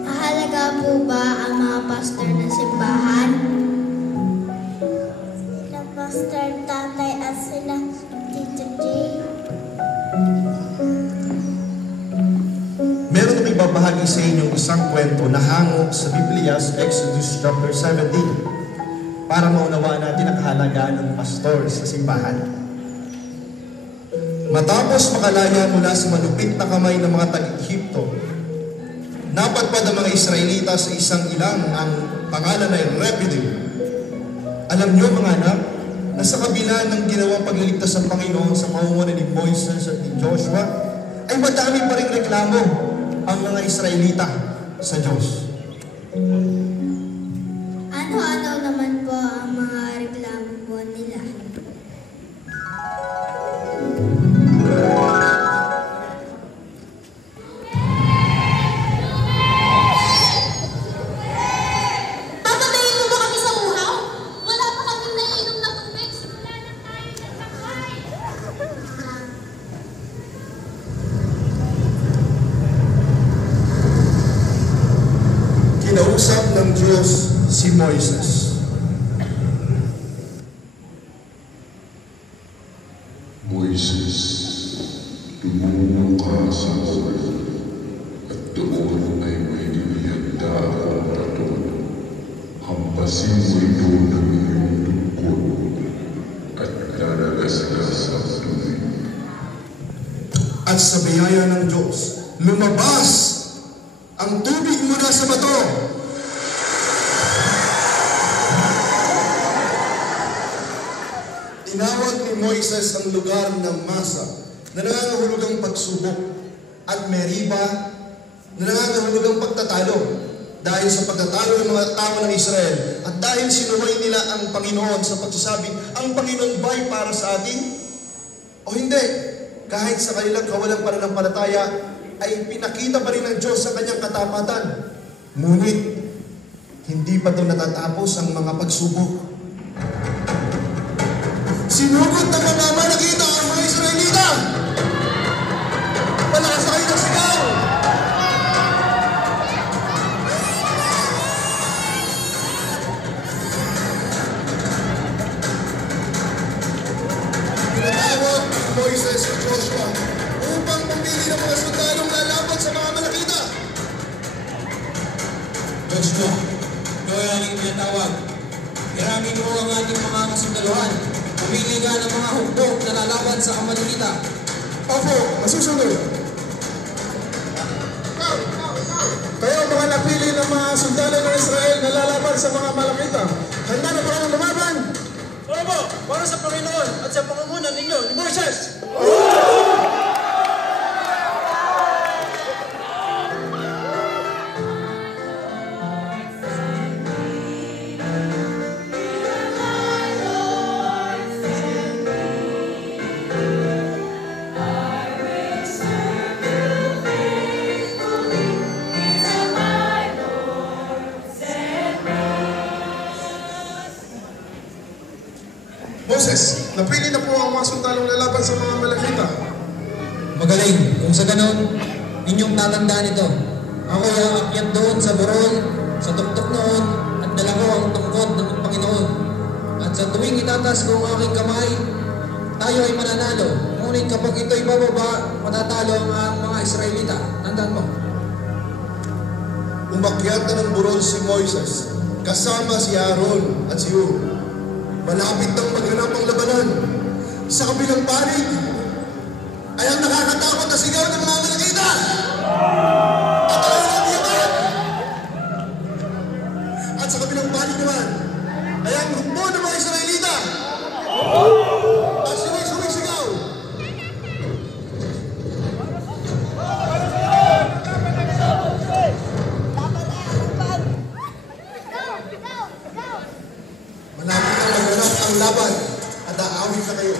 Mahalaga po ba ang mga pastor ng simbahan? Sila Pastor Tatay at sila Tito J. Meron kami babahagi sa inyong isang kwento na hango sa Biblia sa Exodus chapter 17 para maunawaan natin ang kahalagaan ng pastor sa simbahan. Matapos makalaya mula sa malupit na kamay ng mga taga-Ehipto, napadpad ang mga Israelita sa isang ilang ang pangalan ay Refidim. Alam niyo mga anak, na sa kabila ng ginawang pagliligtas ng Panginoon sa pamumuno ni Moises at ni Joshua, ay madami pa rin reklamo ang mga Israelita sa Diyos. Ano-ano naman po ang mga reklamo po nila? Papatayin mo ba kami sa uhaw? Wala pa kaming naiinom na tubig. Simula na tayo nagsakay. Kinausap ng Diyos si Moises. Moises, lumungo ka sa Lord, at doon ay may inihanda akong baton. Hampasin mo ito ng iyong tungkol, at lalagas-gas ang tubig. At sa biyaya ng Diyos, lumabas ang tubig mula sa bato. Tinawag ni Moises ang lugar ng Masa na nangangahulugang pagsubok at Meriba na nangangahulugang pagtatalo dahil sa pagtatalo ng mga tao ng Israel at dahil sinuway nila ang Panginoon sa pagsasabing ang Panginoon ba'y para sa atin o hindi. Kahit sa kanilang kawalang pananampalataya ay pinakita pa rin ng Diyos sa kanyang katapatan. Ngunit hindi pa ito natatapos ang mga pagsubok. Sinugod ng mga malakita ang mga Israelita. Malakas na kayo ng sigaw. Pinatawag ni Moises at Joshua upang pumili ng mga sundalong lalaban sa mga malakita. Joshua, ikaw ay aking tinatawag. Iramin mo ang ating mga kasundaluhan. Pumili ka ng mga hukbong na lalaban sa kamalakita. Opo, masusunod. Kayo mga napili ng mga sundalo ng Israel na lalaban sa mga malakita. Handa na ba kayong lumaban? Opo, para sa Panginoon at sa pangungunan ninyo ni Moises! Moses, napili na po ang mga sundalong lalaban sa mga malakita. Magaling. Kung sa ganon, inyong tatandaan ito. Ako ay aakyat doon sa burol, sa tuktok noon, at dala ko ang tungkod ng Panginoon. At sa tuwing itatas ko ang aking kamay, tayo ay mananalo. Ngunit kapag ito'y bababa, matatalo ang mga Israelita. Tandaan mo. Umakyat na ng burol si Moises, kasama si Aaron at si Hur. Malapit nang maghanap ang labanan. Sa kabilang panig, ay ang nakakatakot na sigaw ng mga malakita. At ayaw ng iyakan. At sa kabilang panig naman, ay ang hukbo ng mga Israelita. At sumisigaw. Malapit na maghanap ang laban at aawit na kayo.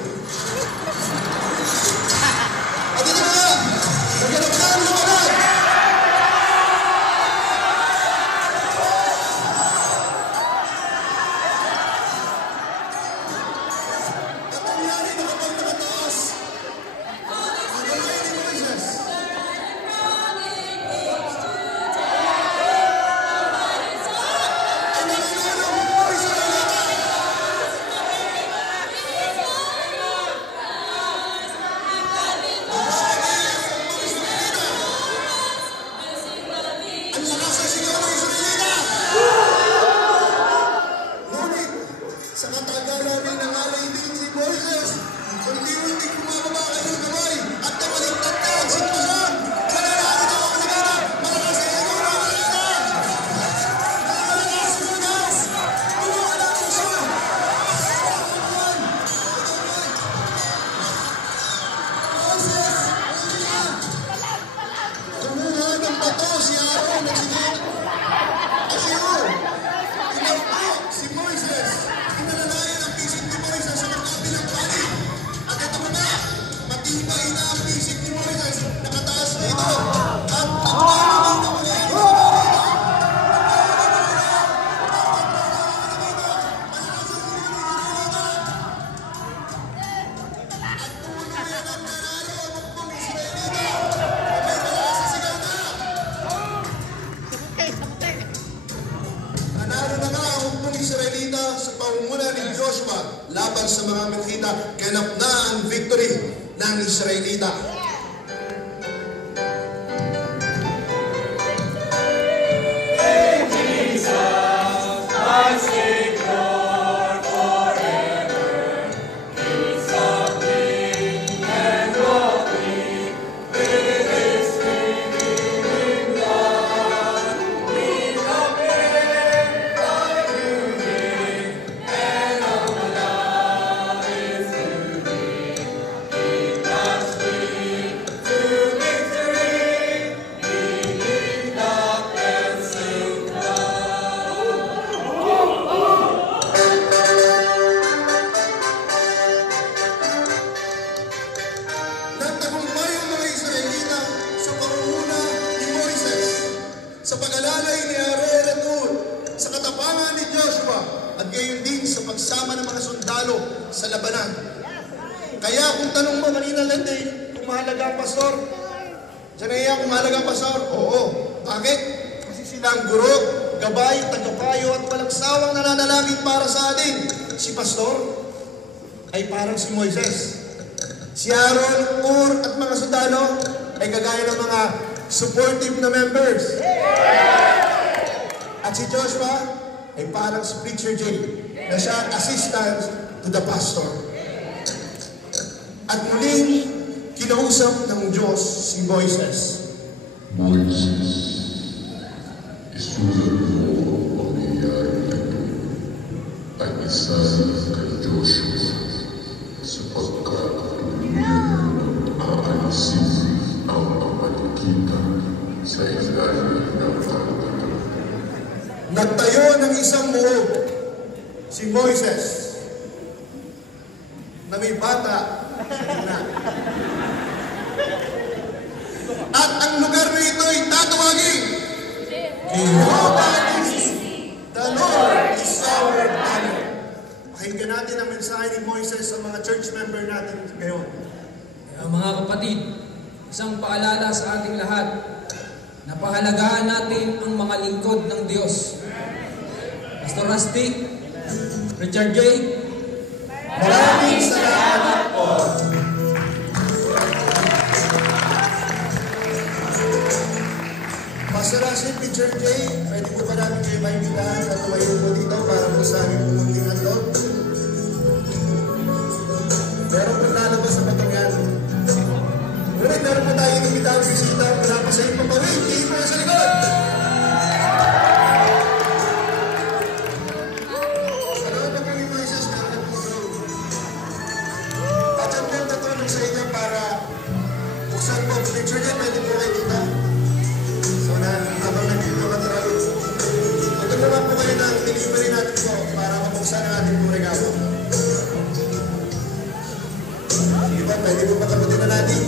ng Israelita. Sa pag-alalay ni Aaron at Hur, sa katapangan ni Joshua, at gayon din sa pagsama ng mga sundalo sa labanan. Kaya kung tanong mo kanina lang din, kung mahalaga ang pastor, sanaya kung mahalaga ang pastor, oo. Bakit? Kasi sila ang guro, gabay, tagapayo at walang sawang nananalangin para sa atin. Si pastor ay parang si Moises. Si Aaron, Hur at mga sundalo ay kagaya ng mga supportive na members. At si Joshua ay parang si Preacher Jay na siya assistant to the pastor. At muling kinausap ng Diyos si Moises. Moises, isulat mo ang pangyayari ito at isahin kay Joshua sapagkat tuluyan ng aalisin ang pamalikita sa ilalim ng altar. Nagtayo ng isang muog si Moises na may bata sa gitna. At ang lugar na ito ay tatawagin Jehovah Nissi, the Lord is our banner. Pakinggan natin ang mensahe ni Moises sa mga church member natin ngayon. Mga kapatid, isang paalala sa ating lahat na pahalagahan natin ang mga lingkod ng Diyos. Pastor Rusty, Richard J. Maraming salamat po. Pastor Rusty, Richard J. Pwede po ba namin kayo maibigan at tumayo po dito para po sa aming pumunting handog? Pero kung lalabas sa batong yan, meron po tayo ng bitawang bisita mula pa sa iyong papawin. Tingin po sa likod. Salamat po kami mga isas. Meron po ito. At yan po ang tatulong sa inyo para buksan po ang picture niya. Pwede po kayo dito. So na habang nandito ka taraw. Tutulungan po kayo ng delivery natin po para mabuksan ang ating po regalo. Sige ba? Pwede po pataputin na natin.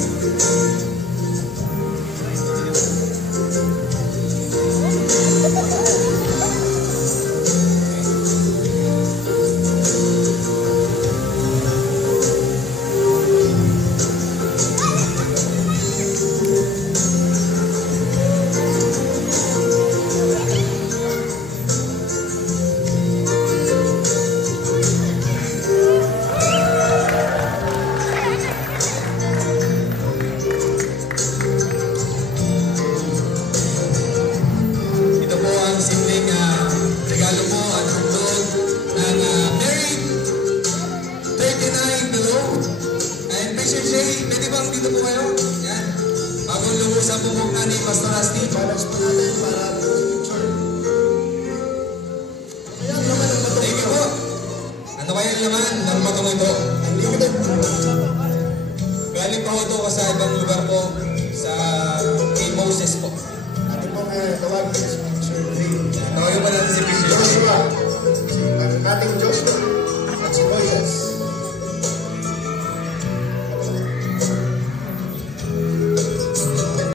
Sa bubong na ni Pastor Rusty. Balance po natin para po sa picture. Ayan naman ang batong Thank you po. Ano kaya ang laman ng batong ito? Limited. Galing pa ho ito sa ibang lugar po sa kay Moses po. Ating pong tawagin si Sir Lee. Tawagin pa natin si Bishop Joshua. Ang ating Joshua.